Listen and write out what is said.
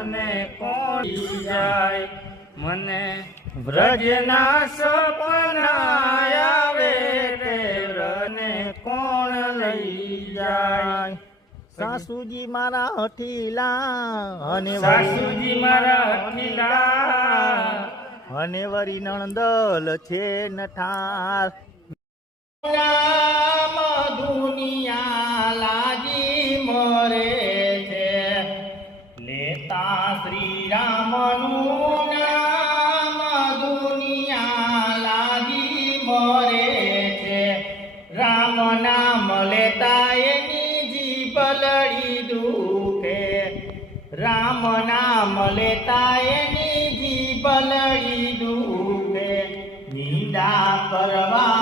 રને કોણ જાય, મને વ્રજના સપના આવે રે રને કોણ લઈ જાય। સાસુજી મારા હઠીલા અને સાસુજી મારા હઠીલા અને વરી નણદલ છે નઠાર। નામ દુનિયા લાગી મરે છે, લેતા શ્રી રામનું નામ દુનિયા લાગી મરે છે। રામ નામ લેતા એની જીભ લડી દુખે, રામ નામ લેતા એની જીભ લડી દુખે। નિંદા કરવા